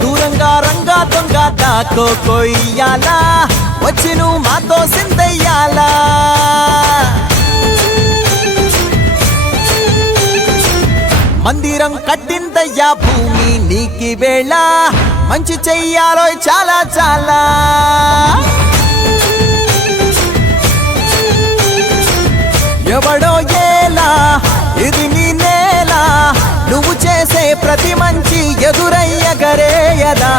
దూరంగా రంగా దొంగ దాకో కొయ్యాలా వచ్చి నువ్వు మాతో సిందయ్యాలా మందిరం కట్టిందయ్యా భూమి నీకి వేళ మంచి చెయ్యాలో చాలా చాలా ఎవడో ఏలా ఇది నీ నేల నువ్వు చేసే ప్రతి మంచి ఎదురయ్యగరేయదా